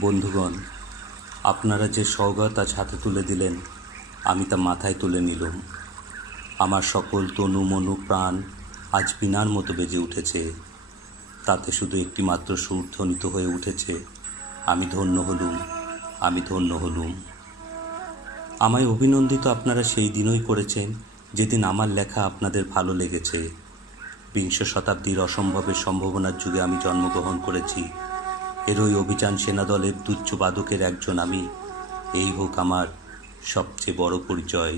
বন্ধুগণ, আপনারা যে সওগাত আজ হাতে তুলে দিলেন, আমি তা মাথায় তুলে নিলুম। আমার সকল তনু মনু প্রাণ আজ বিনার মতো বেজে উঠেছে। তাতে শুধু একটি মাত্র সুর ধ্বনিত হয়ে উঠেছে, আমি ধন্য হলুম, আমি ধন্য হলুম। আমায় অভিনন্দিত আপনারা সেই দিনই করেছেন, যেদিন আমার লেখা আপনাদের ভালো লেগেছে। বিংশ শতাব্দীর অসম্ভবের সম্ভাবনার যুগে আমি জন্মগ্রহণ করেছি। এরই অভিযান সেনাদলের তুচ্ছ বাদকের একজন আমি। এই হোক আমার সবচেয়ে বড় পরিচয়।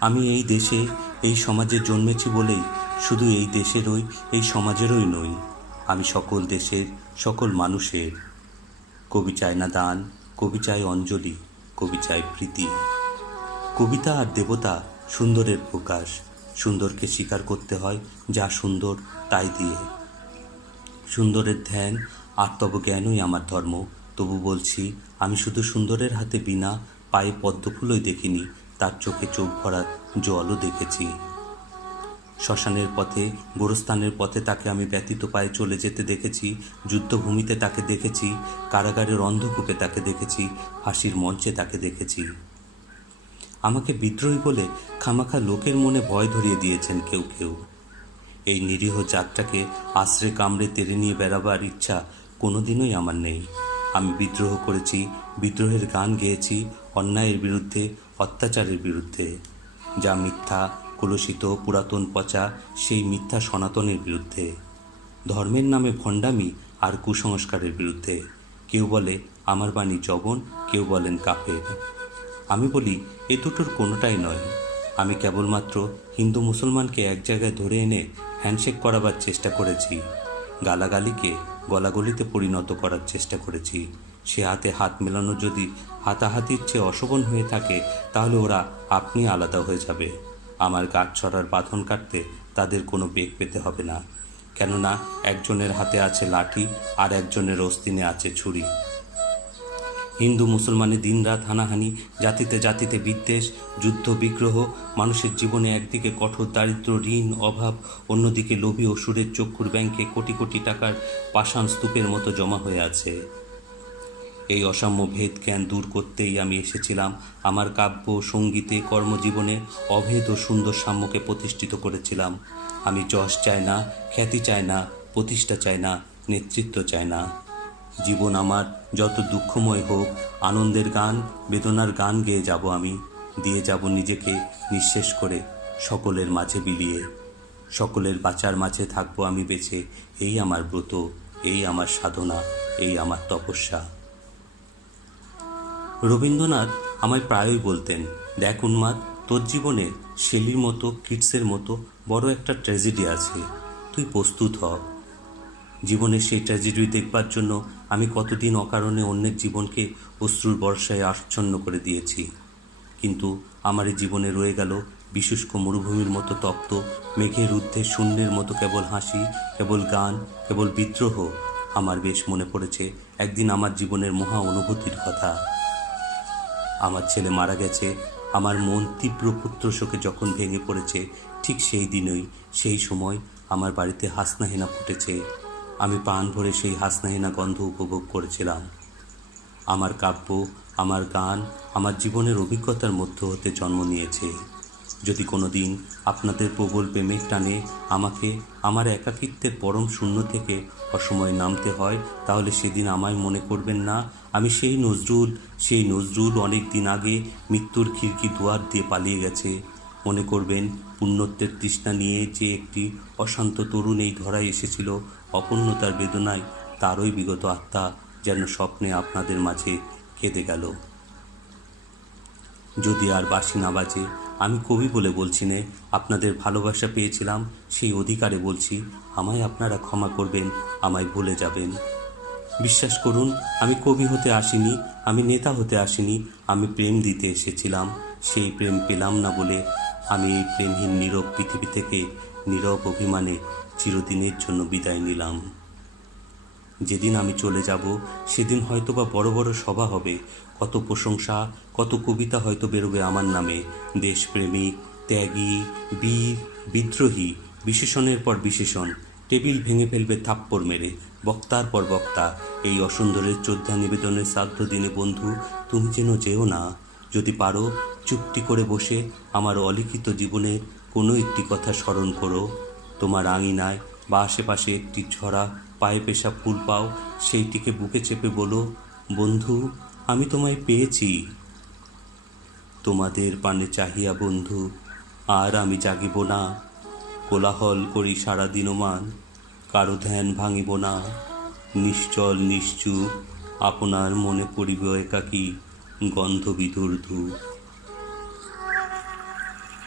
আমি এই দেশে, এই সমাজে জন্মেছি বলেই শুধু এই দেশেরই, এই সমাজেরই নই, আমি সকল দেশের, সকল মানুষের। কবি চায় না দান, কবি চায় অঞ্জলি, কবি চায় প্রীতি। কবিতা আর দেবতা সুন্দরের প্রকাশ, সুন্দরকে স্বীকার করতে হয় যা সুন্দর তাই দিয়ে। সুন্দরের ধ্যান আর তব জ্ঞানই আমার ধর্ম। তবু বলছি, আমি শুধু সুন্দরের হাতে বিনা পায়ে পদ্মফুলই দেখিনি, তার চোখে চোখ ভরা জলও দেখেছি। শ্মশানের পথে, গোরস্থানের পথে তাকে আমি ব্যতীত পায়ে চলে যেতে দেখেছি, যুদ্ধভূমিতে তাকে দেখেছি, কারাগারের অন্ধকূপে তাকে দেখেছি, ফাঁসির মঞ্চে তাকে দেখেছি। আমাকে বিদ্রোহী বলে খামাখা লোকের মনে ভয় ধরিয়ে দিয়েছেন কেউ কেউ। এই নিরীহ যাত্রাকে আশ্রে কামড়ে তেড়ে নিয়ে বেড়াবার ইচ্ছা কোনোদিনই আমার নেই। আমি বিদ্রোহ করেছি, বিদ্রোহের গান গেয়েছি, অন্যায়ের বিরুদ্ধে, অত্যাচারের বিরুদ্ধে। যা মিথ্যা, কলুষিত, পুরাতন পচা, সেই মিথ্যা সনাতনের বিরুদ্ধে। ধর্মের নামে ভণ্ডামি আর কুসংস্কারের বিরুদ্ধে। কেউ বলে, আমার বাণী জবন কেউ বলেন কাফের আমি বলি, এ দুটোর কোনোটাই নয়। আমি কেবলমাত্র হিন্দু মুসলমানকে এক জায়গায় ধরে এনে হ্যান্ডশেক করাবার চেষ্টা করেছি। গালাগালিকে গলাগলিতে পরিণত করার চেষ্টা করেছি। সে হাতে হাত মেলানো যদি হাতাহাতির চেয়ে অশোভন হয়ে থাকে, তাহলে ওরা আপনি আলাদা হয়ে যাবে। আমার গাছ ছড়ার বাঁধন কাটতে তাদের কোনো বেগ পেতে হবে না। কেননা একজনের হাতে আছে লাঠি আর একজনের অস্তিনে আছে ছুরি। হিন্দু মুসলমানের দিনরাত হানাহানি, জাতিতে জাতিতে বিদ্বেষ, যুদ্ধ, বিগ্রহ, মানুষের জীবনে একদিকে কঠোর দারিদ্র, ঋণ, অভাব, অন্যদিকে লোভী অসুরের চক্ষুর ব্যাংকে কোটি কোটি টাকার পাষাণ স্তূপের মতো জমা হয়ে আছে। এই অসাম্য ভেদ জ্ঞান দূর করতেই আমি এসেছিলাম আমার কাব্য, সঙ্গীতে, কর্মজীবনে অভেদ ও সুন্দর সাম্যকে প্রতিষ্ঠিত করেছিলাম। আমি যশ চাই না, খ্যাতি চাই না, প্রতিষ্ঠা চাই না, নেতৃত্ব চাই না। জীবন আমার যত দুঃখময় হোক, আনন্দের গান, বেদনার গান গেয়ে যাব আমি। দিয়ে যাব নিজেকে নিঃশেষ করে সকলের মাঝে বিলিয়ে। সকলের বাঁচার মাঝে থাকব আমি বেঁচে। এই আমার ব্রত, এই আমার সাধনা, এই আমার তপস্যা। রবীন্দ্রনাথ আমায় প্রায়ই বলতেন, দেখ উন্মাদ, তোর জীবনে শেলির মতো কিটসের মতো বড় একটা ট্র্যাজেডি আছে। তুই প্রস্তুত হ। জীবনের সেই ট্র্যাজেডি দেখবার জন্য আমি কতদিন অকারণে অন্যের জীবনকে অশ্রুর বর্ষায় আচ্ছন্ন করে দিয়েছি। কিন্তু আমার জীবনে রয়ে গেল বিশুষ্ক মরুভূমির মতো তপ্ত, মেঘের ঊর্ধ্বে শূন্যের মতো কেবল হাসি, কেবল গান, কেবল বিদ্রোহ। আমার বেশ মনে পড়েছে একদিন আমার জীবনের মহা অনুভূতির কথা। আমার ছেলে মারা গেছে, আমার মন তীব্র পুত্র শোকে যখন ভেঙে পড়েছে, ঠিক সেই দিনই, সেই সময় আমার বাড়িতে হাসনাহেনা ফুটেছে। আমি প্রাণ ভরে সেই হাসনাহিনা গন্ধ উপভোগ করেছিলাম। আমার কাব্য, আমার গান, আমার জীবনের অভিজ্ঞতার মধ্য হতে জন্ম নিয়েছে। যদি কোনো দিন আপনাদের প্রবল প্রেমের টানে আমাকে, আমার একাকিত্বের পরম শূন্য থেকে অসময়ে নামতে হয়, তাহলে সেদিন আমায় মনে করবেন না, আমি সেই নজরুল সেই নজরুল অনেক দিন আগে মৃত্যুর খিড়কি দুয়ার দিয়ে পালিয়ে গেছে। মনে করবেন, পুণ্যত্বের তৃষ্ণা নিয়ে যে একটি অশান্ত তরুণ এই ধরায় এসেছিল অপূর্ণতার বেদনায় তারই বিগত আত্মা যেন স্বপ্নে আপনাদের মাঝে কেঁদে গেল। যদি আর বাসি না বাজে, আমি কবি বলে বলছি নে, আপনাদের ভালোবাসা পেয়েছিলাম, সেই অধিকারে বলছি, আমায় আপনারা ক্ষমা করবেন, আমায় ভুলে যাবেন। বিশ্বাস করুন, আমি কবি হতে আসিনি, আমি নেতা হতে আসিনি, আমি প্রেম দিতে এসেছিলাম, সেই প্রেম পেলাম না বলে আমি এই প্রেমহীন নীরব পৃথিবী থেকে নীরব অভিমানে চিরদিনের জন্য বিদায় নিলাম। যেদিন আমি চলে যাব, সেদিন হয়তো বা বড় বড় সভা হবে। কত প্রশংসা, কত কবিতা হয়তো বেরোবে আমার নামে। দেশপ্রেমিক ত্যাগী, বীর, বিদ্রোহী, বিশেষণের পর বিশেষণ। টেবিল ভেঙে ফেলবে থাপ্পড় মেরে। বক্তার পর বক্তা। এই অসুন্দরের শ্রদ্ধা নিবেদনের শ্রাদ্ধ দিনে, বন্ধু, তুমি যেন যেও না। যদি পারো, চুপটি করে বসে আমার অলিখিত জীবনের কোনো একটি কথা স্মরণ করো। তোমার আঙিনায় বা আশেপাশে একটি ঝরা পায়ে পেশা ফুল পাও, সেইটিকে বুকে চেপে বলো, বন্ধু, আমি তোমায় পেয়েছি। তোমাদের পানে চাহিয়া বন্ধু, আর আমি জাগিব না। কোলাহল করি সারা দিনমান কারও ধ্যান ভাঙিব না। নিশ্চল, নিশ্চুপ, আপনার মনে পড়িব একাকী গন্ধ বিধুর ধূপ।